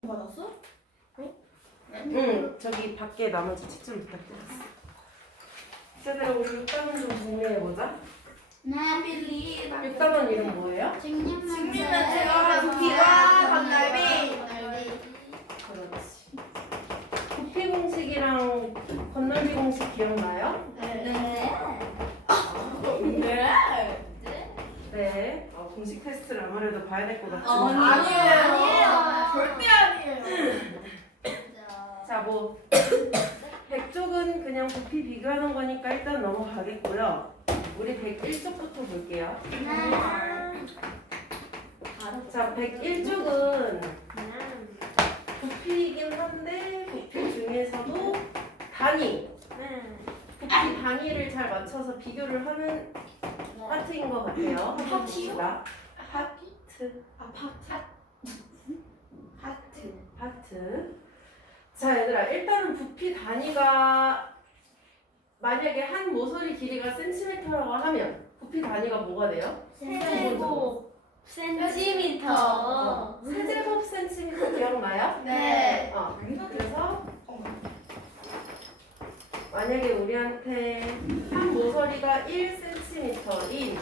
받았어? 응, 저기 밖에 나머지 책 좀 부탁드렸어. 얘들아, 우리 6단원 좀 정리해보자. 네, 빌리. 6단원 이름 뭐예요? 직립면체가 부피와 건널비. 그렇지. 부피 공식이랑 건널비 공식 기억나요? 네. 네. 공식 테스트를 아무래도 봐야 될 것 같은데. 아니에요. 절대 아니에요. 자, 뭐 100쪽은 그냥 부피 비교하는 거니까 일단 넘어가겠고요. 우리 101쪽부터 볼게요. 자, 101쪽은 부피이긴 한데 부피 중에서도 단위, 부피 단위를 잘 맞춰서 비교를 하는 파트인 것 같아요. 한번 봅시다. 파트. 자, 얘들아, 일단은 부피 단위가 만약에 한 모서리 길이가 센티미터라고 하면 부피 단위가 뭐가 돼요? 세제곱 센티미터. 세제곱 센티미터 기억나요? 네. 그래서 만약에 우리한테 한 모서리가 1cm인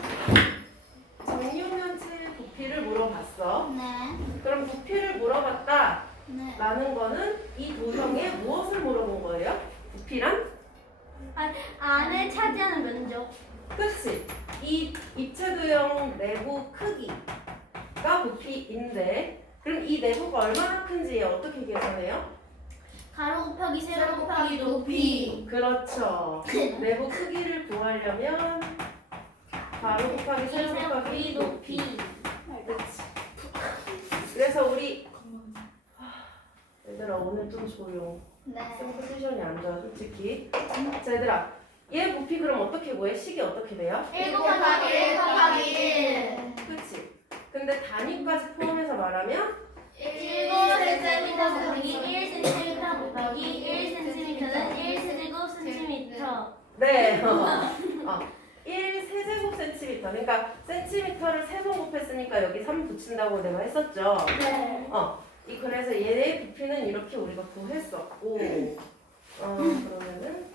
정육면체 부피를 물어봤어. 그럼 부피를 물어봤다 라는 거는 이 도형에 무엇을 물어본 거예요? 부피란? 안에 차지하는 면적. 그치? 이 입체도형 내부 크기가 부피인데 그럼 이 내부가 얼마나 큰지 어떻게 계산해요? 가로 곱하기 세로 곱하기 높이. 그렇죠. 내부 크기를 구하려면 가로 곱하기 세로 곱하기 높이. 그치? 그래서 우리 얘들아 오늘 좀 조용. 쌤 포지션이 안 좋아 솔직히. 자 얘들아 얘 부피 그럼 어떻게 구해? 식이 어떻게 돼요? 1 곱하기 1 곱하기 1. 그치? 근데 단위까지 포함해서 말하면 1cm 곱하기 1cm 곱하기 1cm는 1세제곱 네. 1 세제곱 센티미터. 그러니까 센티미터를 3번 곱했으니까 여기 3 붙인다고 내가 했었죠. 네. 그래서 얘의 부피는 이렇게 우리가 구했었고 그러면은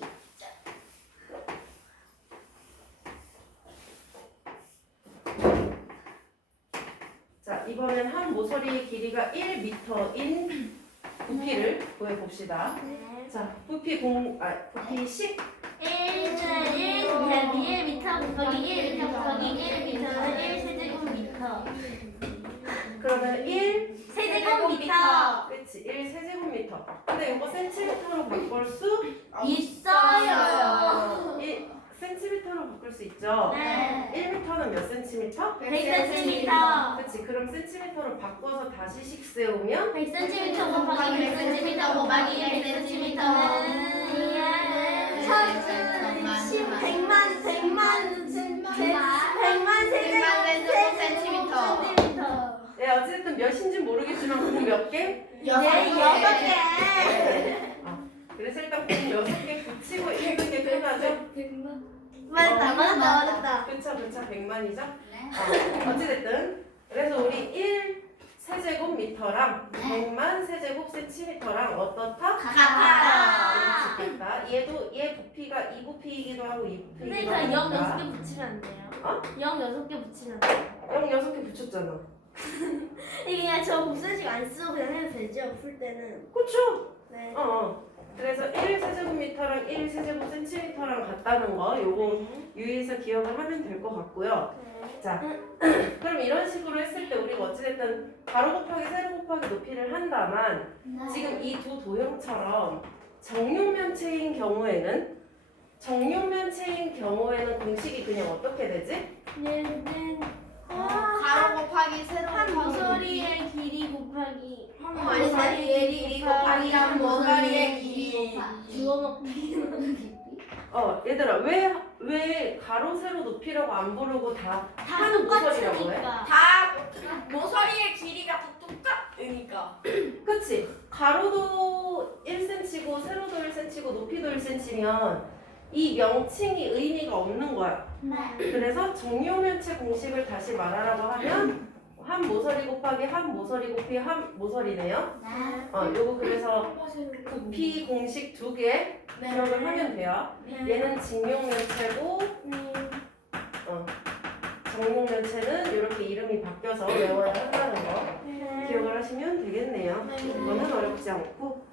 자 이번엔 한 모서리의 길이가 1m인 부피를 구해봅시다. 자 부피 부피 식 1 곱하기 1m 곱하기 1m 곱하기 1m는 1세제곱미터. 그러면 1 세제곱미터. 그치 1 세제곱미터. 근데 이거 센티미터로 바꿀 수 있어요. 1 센티미터로 바꿀 수 있죠. 네. 1m는 몇 센티미터? 100cm. 그치 그럼 센티미터로 바꿔서 다시 식 세우면 100cm 곱하기 100cm 곱하기 100cm는 100만 세제곱센티미터. 네, 어쨌든 몇인지 모르겠지만 공 몇 개? 6개. 그래서 일단 공 6개 붙이고 1개 끝나죠? 맞았다. 그쵸 100만이죠? 어찌됐든 그래서 우리 1 세제곱미터랑 100만 세제곱 센티미터랑 어떻다? 같아요. 같다. 얘 부피가 이 부피이기도 하고 이 부피이기도 그러니까 하고 0 6개 붙이면 안 돼요? 0 6개 붙이면 안 돼요? 0 6개 붙였잖아. 이게 그냥 저 곱셈식 안 쓰고 그냥 해도 되죠? 풀 때는. 그쵸? 네. 그래서 1 세제곱미터랑 1 세제곱 센티미터랑 같다는 거 요거 유의해서 기억을 하면 될 것 같고요. 자, 그럼 이런 식으로 했을 때 우리가 어찌됐든 가로 곱하기 세로 곱하기 높이를 한다만 지금 이 두 도형처럼 정육면체인 경우에는 공식이 그냥 어떻게 되지? 얘는 가로 곱하기 세로 한 모서리의 길이 곱하기 모서리의 길이 곱하기 한 모서리의 길이. 주워먹기. 얘들아 왜 가로 세로 높이라고 안 부르고 다 다 한 모서리라고 해? 똑같으니까. 다 모서리의 길이가 다 똑같으니까. 그치? 가로도 1cm고 세로도 1cm고 높이도 1cm면 이 명칭이 의미가 없는 거야. 그래서 정육면체 공식을 다시 말하라고 하면 한 모서리 곱하기 한 모서리 곱하기 한 모서리네요. 요거 그래서 부피 공식 2개 기억을 하면 돼요. 얘는 직육면체고 정육면체는 이렇게 이름이 바뀌어서 외워야 한다는 거 기억을 하시면 되겠네요. 이거는 어렵지 않고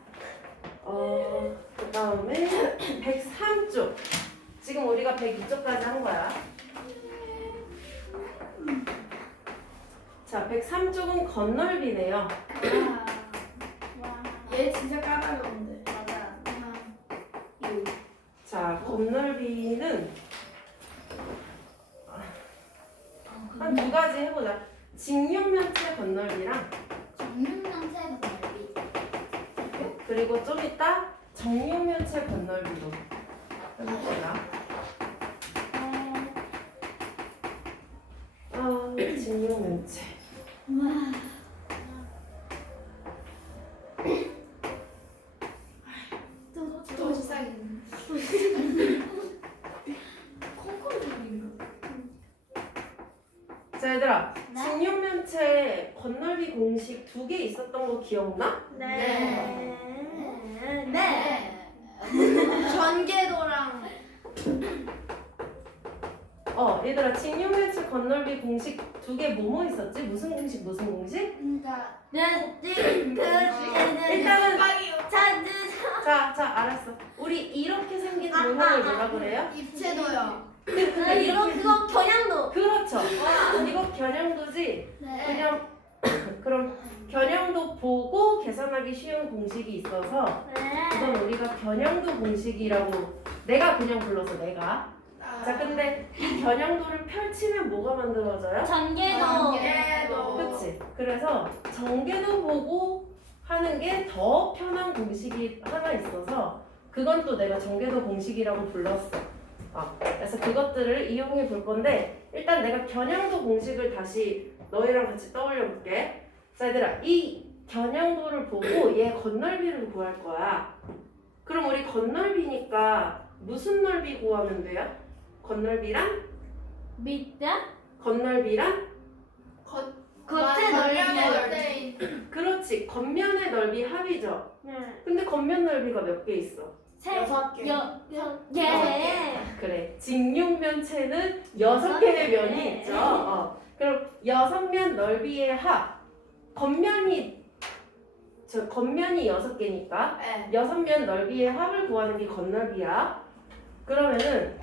그 다음에 103쪽 지금 우리가 102쪽까지 한 거야. 자, 103쪽은 건널비네요. 얘 진짜 까다로운데. 자, 건널비는 한 두 가지 해보자. 직육면체 건널비랑 그리고 좀 이따 정육면체 건널비로 해볼게요. 직육면체. 또 시작이네. 자, 얘들아. 직육면체 건널비 공식 2개 있었던 거 기억나? 네. 전개도랑 얘들아. 직육면체 건널비 공식 2개 뭐뭐 있었지? 무슨 공식 무슨 공식? 일단은 자, 알았어. 우리 이렇게 생긴 모형을 뭐라 그래요? 입체도요. 그거 겨냥도. 그렇죠. 이거 겨냥도지. 그냥 그럼 겨냥도 보고 계산하기 쉬운 공식이 있어서 이건 우리가 겨냥도 공식이라고 내가 그냥 불러서 내가. 자, 근데 이 겨냥도를 펼치면 뭐가 만들어져요? 전개도. 그치? 그래서 전개도 보고 하는 게 더 편한 공식이 하나 있어서 그건 또 내가 전개도 공식이라고 불렀어. 그래서 그것들을 이용해 볼 건데 일단 내가 겨냥도 공식을 다시 너희랑 같이 떠올려 볼게. 자, 얘들아, 이 겨냥도를 보고 얘 건널비를 구할 거야. 그럼 우리 건널비니까 무슨 넓이 구하면 돼요? 건널비랑? 건널비랑? 겉에 넓이. 그렇지. 겉면의 넓이 합이죠. 근데 겉면 넓이가 몇 개 있어? 6개. 그래. 직육면체는 6개의 면이 있죠. 그럼 6면 넓이의 합. 겉면이 6개니까 6면 넓이의 합을 구하는 게 겉넓이야. 그러면은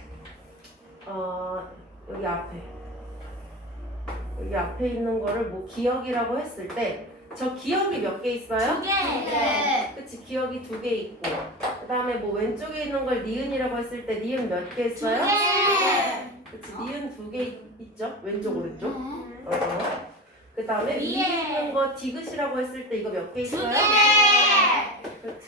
여기 앞에 있는 거를 뭐 기억이라고 했을 때 저 기억이 몇 개 있어요? 2개. 그치, 기억이 2개 있고 그 다음에 뭐 왼쪽에 있는 걸 니은이라고 했을 때 니은 몇 개 있어요? 2개. 그치, 니은 2개 있죠? 왼쪽 오른쪽. 그 다음에 위에 위에. 있는 거 디귿이라고 했을 때 이거 몇 개 있어요? 2개. 그렇죠.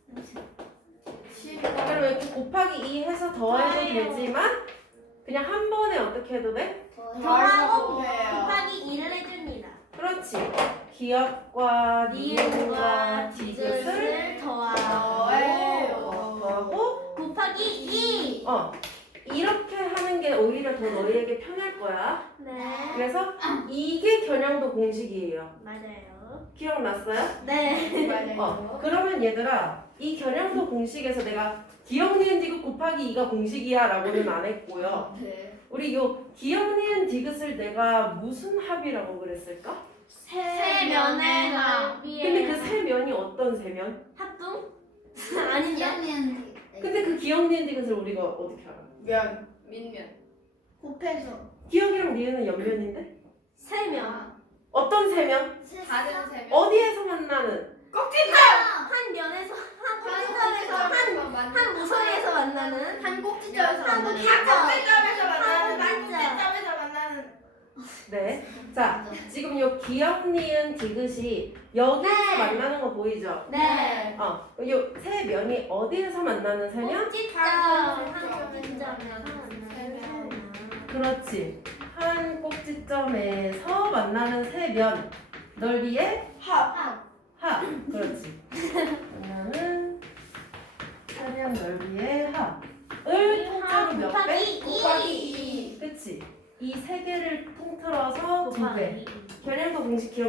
그럼 이렇게 곱하기 2 해서 더해도 되지만 그냥 한 번에 어떻게 해도 돼? 더하고 곱하기 2를 해줍니다. 그렇지. 기억과 니은과 니은과 디귿을 디귿을 더하고 더하고 곱하기 2. 이렇게 하는 게 오히려 더 너희에게 편할 거야. 네. 그래서 이게 겨냥도 공식이에요. 맞아요. 기억났어요? 네. 그러면 얘들아, 이 겨냥도 공식에서 내가 기억 니은 디귿 곱하기 2가 공식이야 라고는 안 했고요. 우리 요 기억 니은 디귿을 내가 무슨 합이라고 그랬을까? 세 면의 넓이의 근데 그 세 면이 어떤 세 면? 합동? 아니냐? 근데 그 기억 니은 디귿을 우리가 어떻게 알아? 민면. 곱해서. 기억이랑 니은은 옆면인데? 세 면. 어떤 세 면? 다른 세 명. 어디에서 만나는? 한 면에서 한 꼭지점에서 한 모서리에서 만나는 한 꼭지점에서 한 만나는. 꼭지점. 한 꼭지점에서 만나는. 네. 자, 지금 요 기억 니은 디귿이 여기에서 만나는 거 보이죠? 네. 요 세 면이 어디에서 만나는 세 면? 꼭지점. 한 꼭지점에서 만나는. 그렇지. 한 꼭지점에서 만나는 세 면 넓이의 합. 그렇지. 만나는 세 면 넓이의 합을 통째로 몇 배? 곱하기 2. 그치. 이 세 개를 통틀어서 2배. 곱하기 겨냥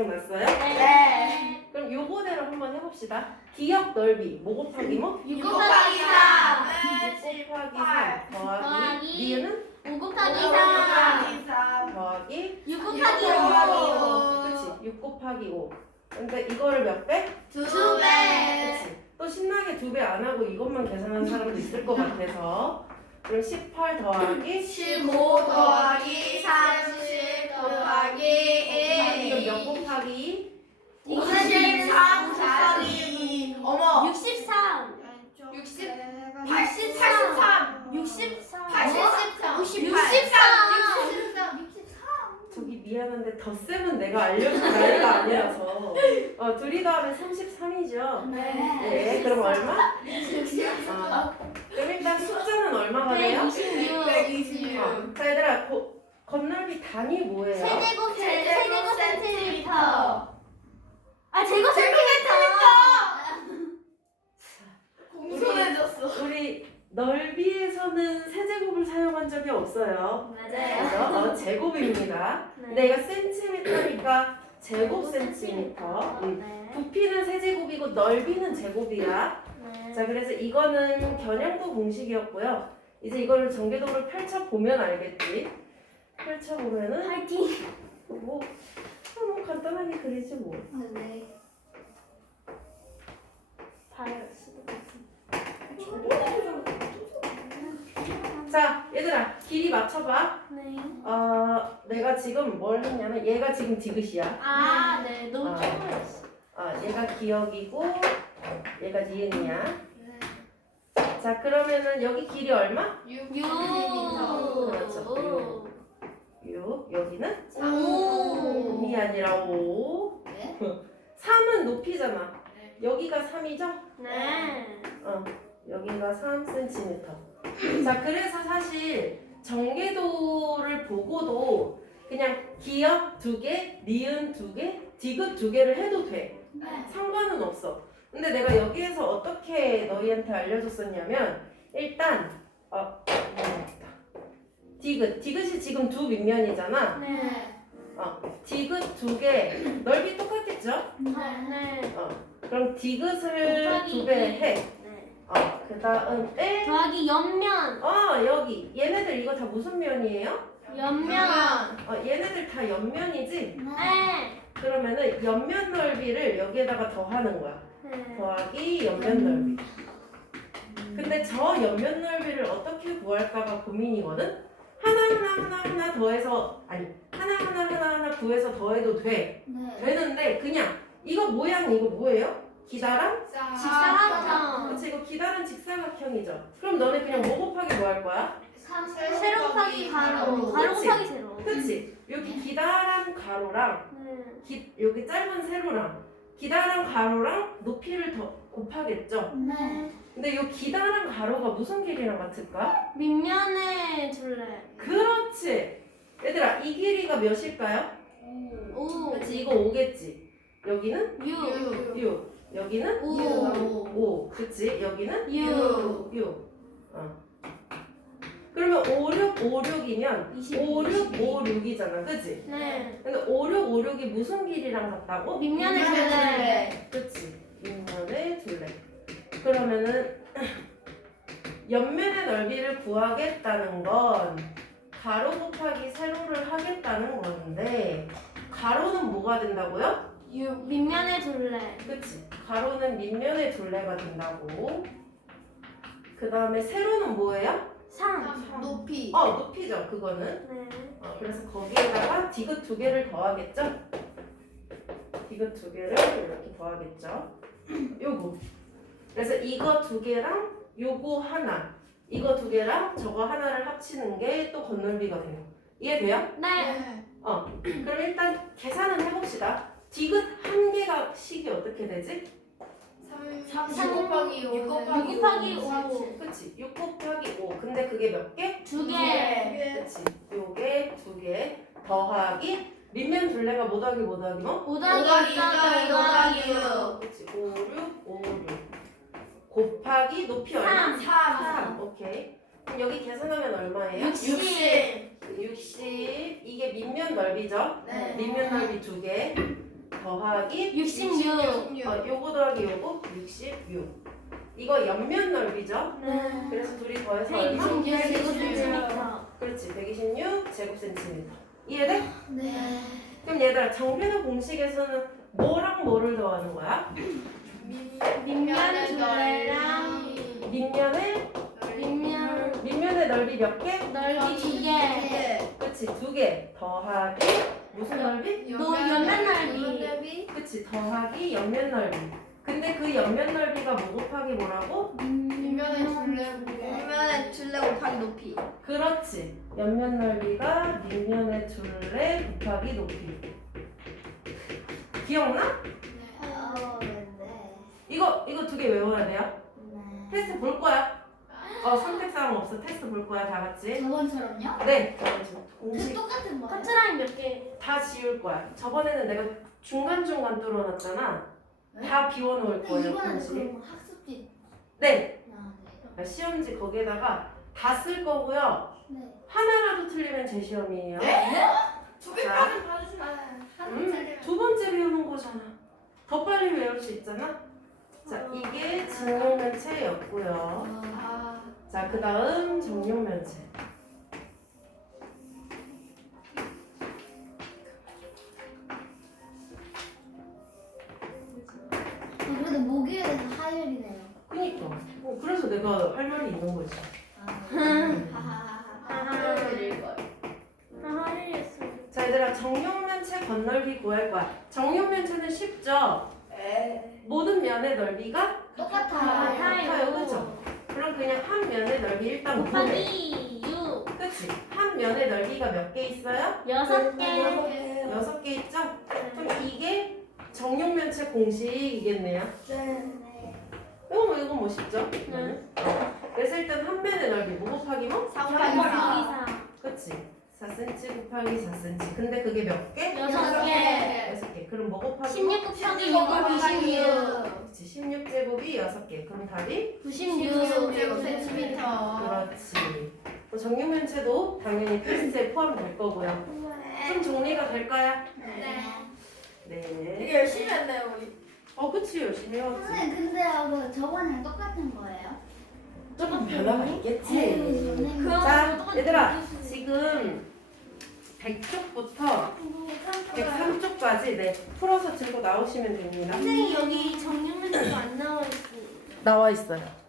기억났어요? 네. 그럼 요거대로 한번 해봅시다. 기역 넓이 뭐 곱하기 뭐? 6 6 곱하기 곱하기 3 6 곱하기 3 더하기 더하기 니은은 5 곱하기 3 3 더하기 6 곱하기 곱하기 5 그치 6 곱하기 5 근데 이거를 몇 배? 2배. 그치 또 신나게 2배 안 하고 이것만 계산하는 사람도 있을 것 같아서 그럼 18 더하기 15 더하기 30 더하기 이거 1. 몇 곱하기 53 곱하기 어머 63 60 83 83 63 83 63 저기 미안한데 덧셈은 내가 알려줄 나이가 아니라서 둘이 더하면 33이죠 네 그럼 얼마? 그럼 일단 숫자는 얼마가 돼요? 126 126 자 얘들아 건널비 단위 뭐예요? 세제곱 센티미터 아 제곱 공손해졌어. 우리 넓이에서는 세제곱을 사용한 적이 없어요 맞아요 그래서 제곱입니다 근데 이거 센티미터니까 제곱 센티미터 부피는 세제곱이고 넓이는 제곱이야 자 그래서 이거는 겨냥도 공식이었고요 이제 이거를 전개도를 펼쳐보면 알겠지 펼쳐보면은 파이팅 뭐 너무 간단하게 그리지 뭐 자 얘들아 길이 맞춰봐 내가 지금 뭘 했냐면 얘가 지금 디귿이야 아네 너무 아. 조금했어 얘가 기역이고 얘가 니은이야 자 그러면은 여기 길이 얼마? 6 그렇죠. 6 여기는 5 5이 아니라 5 3은 높이잖아 여기가 3이죠? 네 여기가 3cm 자 그래서 사실 전개도를 보고도 그냥 기역 2개, 니은 2개, 디귿 2개를 해도 돼 상관은 없어 근데 내가 여기에서 어떻게 너희한테 알려줬었냐면 일단 디귿이 지금 두 밑면이잖아 디귿 2개 넓이 똑같겠죠? 그럼 디귿을 곱하기 2배 해 그 다음에 더하기 옆면 여기 얘네들 이거 다 무슨 면이에요? 옆면 얘네들 다 옆면이지? 네 그러면은 옆면 넓이를 여기에다가 더하는 거야 더하기 옆면 넓이 근데 저 옆면 넓이를 어떻게 구할까가 고민이거든? 하나 더해서 하나 구해서 더해도 되는데 그냥 이거 모양 이거 뭐예요? 기다란? 직사각형 그치 이거 기다란 직사각형이죠 그럼 너네 그냥 뭐 곱하기 뭐 할 거야? 세로 곱하기 가로 가로 그치? 곱하기 세로 그치? 여기 기다란 가로랑 여기 짧은 세로랑 기다란 가로랑 높이를 더 곱하겠죠? 근데 이 기다란 가로가 무슨 길이랑 같을까? 밑면에 둘레 그렇지! 얘들아 이 길이가 몇일까요? 5 그치 이거 5겠지 여기는 6 6 여기는 5 5 그치 여기는 6 6 그러면 5, 6, 5, 6이면 5, 6, 5, 6이잖아 그치? 네 근데 5, 6, 5, 6이 무슨 길이랑 같다고? 밑면에 둘레 그치 밑면에 둘레 그러면은 옆면의 넓이를 구하겠다는 건 가로 곱하기 세로를 하겠다는 건데 가로는 뭐가 된다고요? 밑면에 둘레 그치 가로는 밑면의 둘레가 된다고 그 다음에 세로는 뭐예요? 3 높이 높이죠 그거는 네 그래서 거기에다가 디귿 2개를 더하겠죠 디귿 2개를 이렇게 더하겠죠 요거 그래서 이거 2개랑 요거 하나 이거 2개랑 저거 하나를 합치는 게 또 건널비가 돼요 이해돼요? 네 그럼 일단 계산은 해봅시다 디귿 1개가 식이 어떻게 되지? 6 곱하기 5 6 곱하기 5 그치 6 곱하기 5 근데 그게 몇 개? 2개 그치 요게 2개 더하기 밑면 둘레가 뭐 더하기 뭐 더하기 뭐? 5 더하기 6 더하기 6 그치 5, 6, 5, 6 곱하기 높이 얼마? 3 오케이 그럼 여기 계산하면 얼마예요? 60 60 이게 밑면 넓이죠? 네. 밑면 넓이 2개 더하기 66. 요거 더하기 요거 66. 이거 옆면 넓이죠? 네. 그래서 둘이 더해서 126 얼마? 제곱센티미터. 그렇지 126 제곱센티미터. 이해돼? 네. 그럼 얘들아 정비례 공식에서는 뭐랑 뭐를 더하는 거야? 밑면 둘레랑 밑면의 밑면 넓이 몇 개? 넓이 2개. 그렇지 2개 더하기 무슨 넓이? 옆면 넓이. 그렇지 더하기 옆면 넓이. 근데 그 옆면 넓이가 뭐 곱하기 뭐라고? 뒷면에 둘레 곱하기 높이. 그렇지 옆면 넓이가 밑면의 둘레 곱하기 높이. 기억나? 이거 2개 외워야 돼요. 테스트 볼 거야. 선택사항 없어. 테스트 볼 거야 다 같이. 저번처럼요? 네. 공식 똑같은 거예요. 커트라인 몇 개? 다 지울 거야. 저번에는 내가 중간중간 뚫어놨잖아. 다 비워놓을 거예요. 공식. 학습지. 네. 네. 시험지 거기에다가 다 쓸 거고요. 네. 하나라도 틀리면 제 시험이에요. 두 개까지는 봐주시면. 두 번째 배우는 거잖아. 더 빨리 외울 수 있잖아. 자, 이게 진용면체였고요. 자, 그 다음 정용면체. 그래도 목요일에서 화요일이네요. 그니까. 그래서 내가 할 말이 있는 거지. 자, 얘들아, 정용면체 건널비 구할 거야. 정용면체는 쉽죠? 모든 면의 넓이가 같아요, 그죠? 그럼 그냥 한 면의 넓이 일단 구해. 곱하기 6. 그치? 한 면의 넓이가 몇 개 있어요? 6개. 6개 있죠? 그럼 이게 정용면체 공식이겠네요. 이거 뭐 쉽죠? 그래서 일단 한 면의 넓이 뭐 곱하기 뭐? 4 곱하기 4. 곱하기 그치? 4cm 곱하기 4cm. 근데 그게 몇 개? 6개. 6개. 그럼 뭐 곱하기 16 곱하기 6은 96. 그치? 16제곱이 6개. 그럼 답이? 96 제곱센티미터. 그렇지. 정육면체도 당연히 테스트에 포함될 거고요. 좀 정리가 될까요? 네. 열심히 했네요 우리. 그치. 열심히 해왔지. 선생님 근데 저번이랑 똑같은 거예요? 조금 변화가 있겠지. 선생님 자, 얘들아. 지금 100쪽부터 103쪽까지 풀어서 들고 나오시면 됩니다. 선생님 여기 정육면체가 안 나와 있습니다. 나와 있어요.